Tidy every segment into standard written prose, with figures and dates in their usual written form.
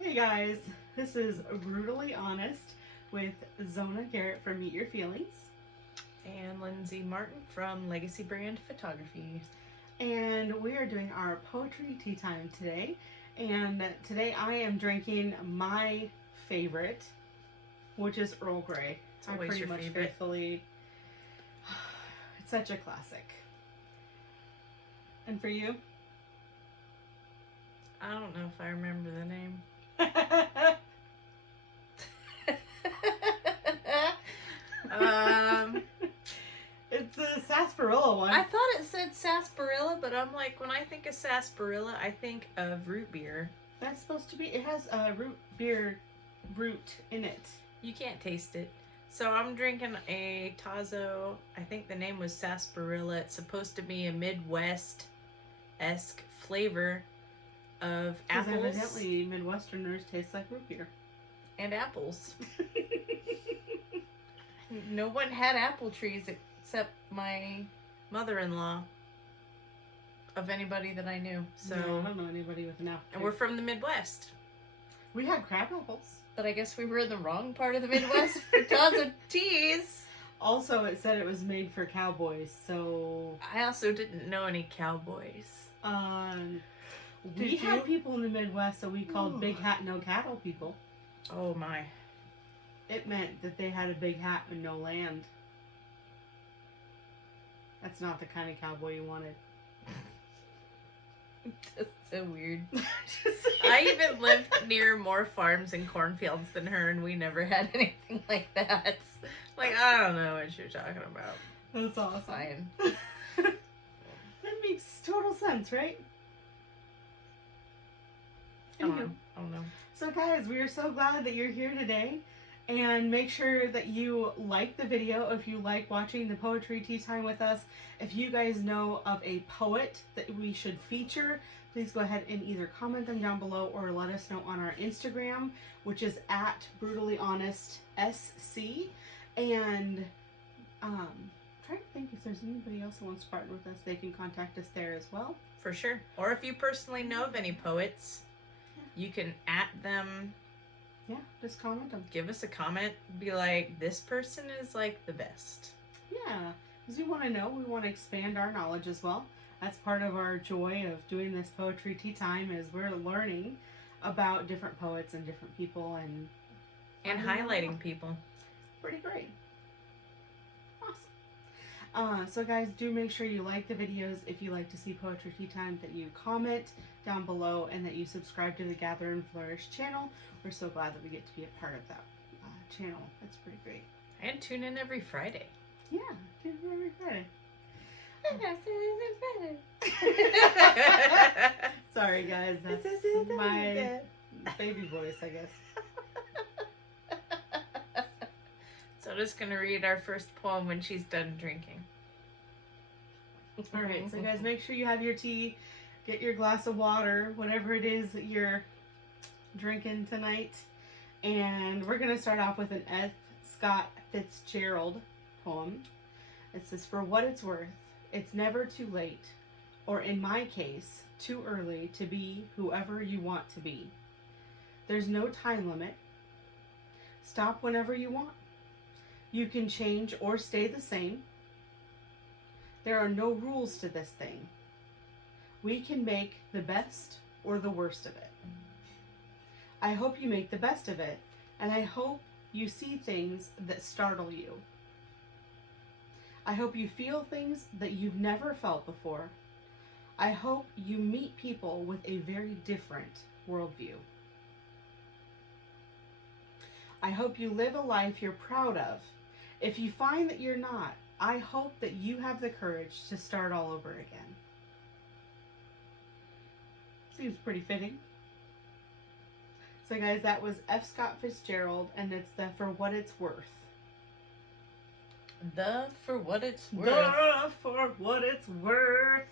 Hey guys, this is Brutally Honest with Zona, Garrett from Meet Your Feelings. And Lindsey Martin from Legacy Brand Photography. And we are doing our poetry tea time today. And today I am drinking my favorite, which is Earl Grey. It's always your favorite. Faithfully, it's such a classic. And for you? I don't know if I remember the name. It's a sarsaparilla one. I thought it said sarsaparilla, but I'm like, when I think of sarsaparilla, I think of root beer. That's supposed to be, it has a root beer root in it. You can't taste it. So I'm drinking a Tazo. I think the name was sarsaparilla. It's supposed to be a Midwest-esque flavor of apples. Evidently, Midwesterners taste like root beer. And apples. No one had apple trees except my mother-in-law. Of anybody that I knew. So no, I don't know anybody with an apple tree. And we're from the Midwest. We had crab apples. But I guess we were in the wrong part of the Midwest for Tazo teas. Also, it said it was made for cowboys, so... I also didn't know any cowboys. We had people in the Midwest that we called big hat, no cattle people. Oh my. It meant that they had a big hat and no land. That's not the kind of cowboy you wanted. That's so weird. I even lived near more farms and cornfields than her, and we never had anything like that. Like, I don't know what you're talking about. That's awesome. Fine. That makes total sense, right? I don't know. So guys, we are so glad that you're here today. And make sure that you like the video if you like watching the poetry tea time with us. If you guys know of a poet that we should feature, please go ahead and either comment them down below or let us know on our Instagram, which is at Brutally Honest SC. And trying to think if there's anybody else that wants to partner with us, they can contact us there as well. For sure. Or if you personally know of any poets, you can at them. Yeah, just comment them. Give us a comment. Be like, this person is like the best. Yeah, because we want to know. We want to expand our knowledge as well. That's part of our joy of doing this poetry tea time is we're learning about different poets and different people and highlighting people. Pretty great. Awesome. So guys, do make sure you like the videos if you like to see poetry tea time, that you comment down below and that you subscribe to the Gather and Flourish channel. We're so glad that we get to be a part of that channel. That's pretty great. And tune in every Friday. Yeah, tune in every Friday. Sorry guys, that's my baby voice, I guess. So I'm just gonna read our first poem when she's done drinking. Alright, so guys, make sure you have your tea, get your glass of water, whatever it is that you're drinking tonight. And we're gonna start off with an F. Scott Fitzgerald poem. It says, "For what it's worth, it's never too late, or in my case, too early to be whoever you want to be. There's no time limit. Stop whenever you want. You can change or stay the same. There are no rules to this thing. We can make the best or the worst of it. I hope you make the best of it, and I hope you see things that startle you. I hope you feel things that you've never felt before. I hope you meet people with a very different worldview. I hope you live a life you're proud of. If you find that you're not, I hope that you have the courage to start all over again." Seems pretty fitting. So guys, that was F. Scott Fitzgerald, and it's the For What It's Worth. The For What It's Worth. The For What It's Worth.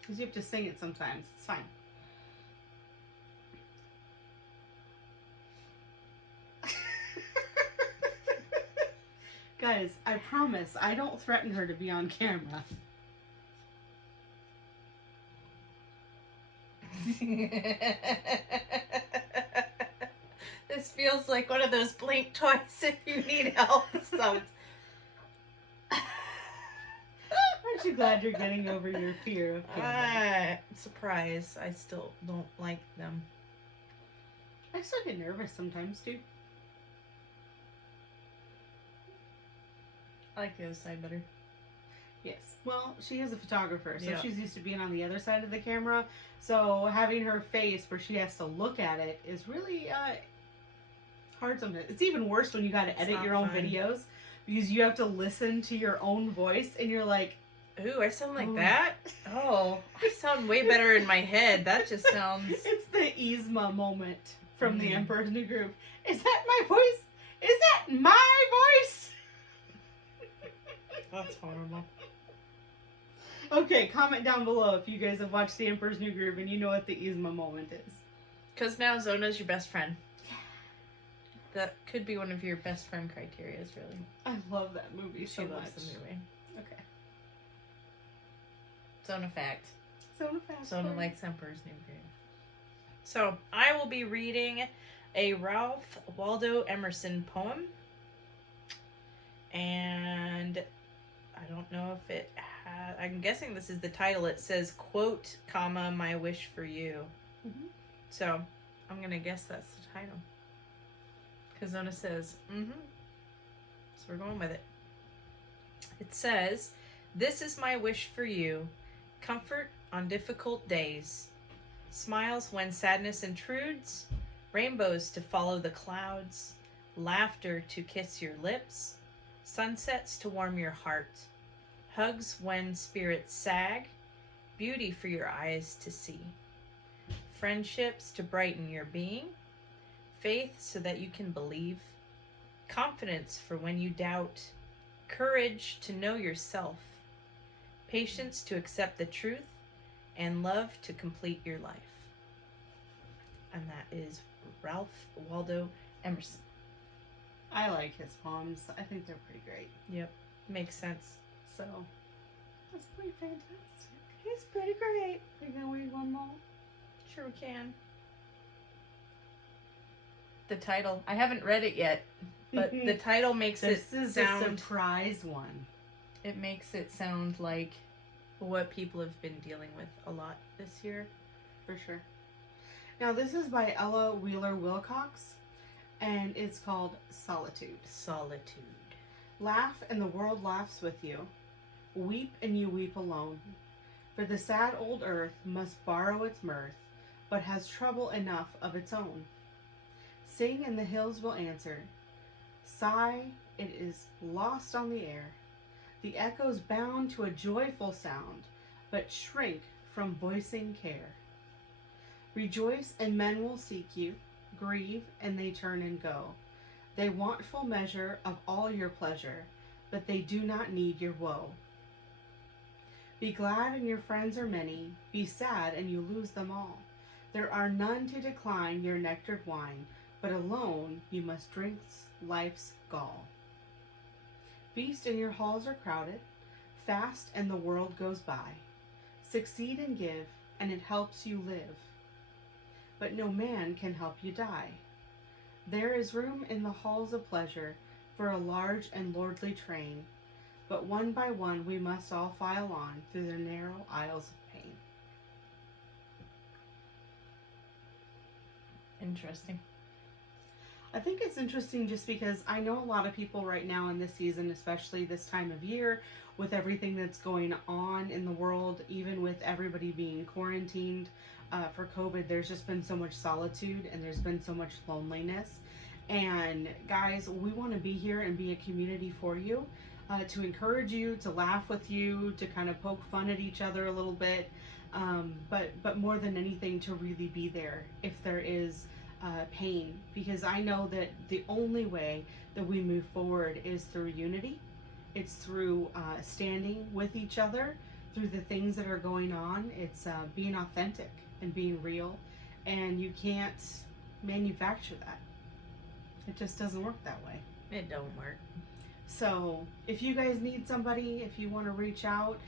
Because you have to sing it sometimes. It's fine. Guys, I promise I don't threaten her to be on camera. This feels like one of those blink twice if you need help sounds. Aren't you glad you're getting over your fear of candles? Surprise. I still don't like them. I still get nervous sometimes, too. I like the other side better. Yes. Well, she is a photographer, so Yeah. she's used to being on the other side of the camera. So having her face where she has to look at it is really hard sometimes. It's even worse when you got to edit your own videos because you have to listen to your own voice and you're like, ooh, I sound like that? Oh, I sound way better in my head. That just sounds... It's the Yzma moment from The Emperor's New Groove. Is that my voice? Is that my voice? That's horrible. Okay, comment down below if you guys have watched The Emperor's New Groove and you know what the Yzma moment is. Because now Zona's your best friend. That could be one of your best friend criterias, really. I love that movie so much. She loves the movie. Okay. Zona fact. Zona fact. Zona likes Emperor's New Groove. So, I will be reading a Ralph Waldo Emerson poem. And I don't know if it has... I'm guessing this is the title. It says, quote, comma, my wish for you. Mm-hmm. So, I'm going to guess that's the title. Because Zona says, mm-hmm. So we're going with it. It says, this is my wish for you. Comfort on difficult days. Smiles when sadness intrudes. Rainbows to follow the clouds. Laughter to kiss your lips. Sunsets to warm your heart. Hugs when spirits sag. Beauty for your eyes to see. Friendships to brighten your being. Faith so that you can believe. Confidence for when you doubt. Courage to know yourself. Patience to accept the truth. And love to complete your life. And that is Ralph Waldo Emerson. I like his poems. I think they're pretty great. Yep, makes sense. So, that's pretty fantastic. He's pretty great. Are you gonna read one more? Sure we can. The title. I haven't read it yet, but the title makes this it is sound... a surprise one. It makes it sound like what people have been dealing with a lot this year. For sure. Now, this is by Ella Wheeler Wilcox, and it's called Solitude. Solitude. Laugh and the world laughs with you. Weep and you weep alone. For the sad old earth must borrow its mirth, but has trouble enough of its own. Sing and the hills will answer. Sigh, it is lost on the air. The echoes bound to a joyful sound, but shrink from voicing care. Rejoice and men will seek you. Grieve and they turn and go. They want full measure of all your pleasure, but they do not need your woe. Be glad and your friends are many. Be sad and you lose them all. There are none to decline your nectared wine, but alone you must drink life's gall. Feast and your halls are crowded. Fast and the world goes by. Succeed and give, and it helps you live. But no man can help you die. There is room in the halls of pleasure for a large and lordly train, but one by one we must all file on through the narrow aisles of pain. Interesting. I think it's interesting just because I know a lot of people right now in this season, especially this time of year, with everything that's going on in the world, even with everybody being quarantined for COVID, there's just been so much solitude and there's been so much loneliness. And guys, we want to be here and be a community for you, to encourage you, to laugh with you, to kind of poke fun at each other a little bit, but more than anything, to really be there if there is pain, because I know that the only way that we move forward is through unity. It's through standing with each other through the things that are going on. It's being authentic and being real, and you can't manufacture that. It just doesn't work that way. It don't work. So if you guys need somebody, if you want to reach out,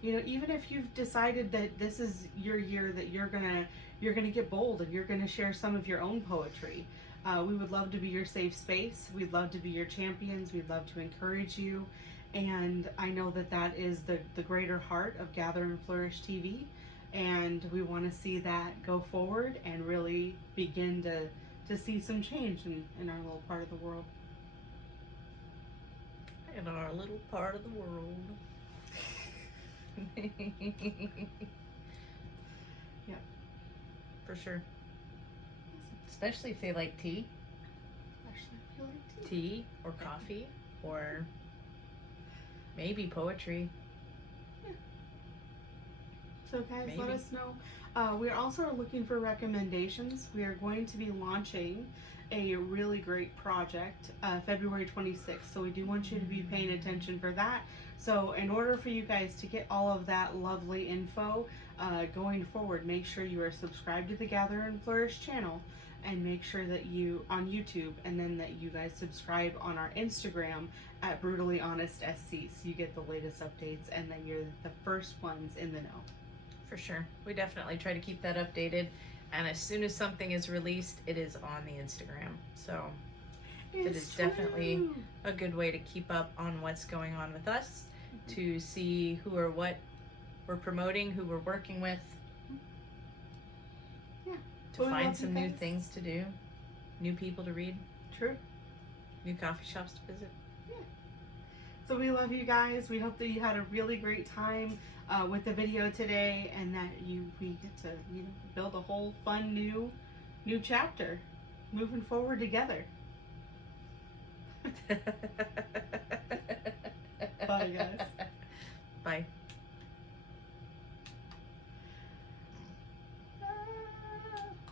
You know, even if you've decided that this is your year that you're gonna get bold and you're gonna share some of your own poetry, we would love to be your safe space. We'd love to be your champions. We'd love to encourage you. And I know that that is the greater heart of Gather and Flourish TV. And we want to see that go forward and really begin to see some change in our little part of the world. In our little part of the world. Yep. For sure. Especially if they like tea. Especially if you like Tea or coffee or maybe poetry. So guys, Maybe. let us know. We also are looking for recommendations. We are going to be launching a really great project February 26th. So we do want you to be paying attention for that. So in order for you guys to get all of that lovely info going forward, make sure you are subscribed to the Gather and Flourish channel, and make sure that you on YouTube, and then that you guys subscribe on our Instagram at Brewtally Honest SC, so you get the latest updates and that you're the first ones in the know. For sure. We definitely try to keep that updated. And as soon as something is released, it is on the Instagram. So it is definitely a good way to keep up on what's going on with us, to see who or what we're promoting, who we're working with. Yeah. To We find love some you new guys. things to do, new people to read, True. new coffee shops to visit. So we love you guys. We hope that you had a really great time with the video today, and that we get to build a whole fun new chapter moving forward together. Bye, guys. Bye.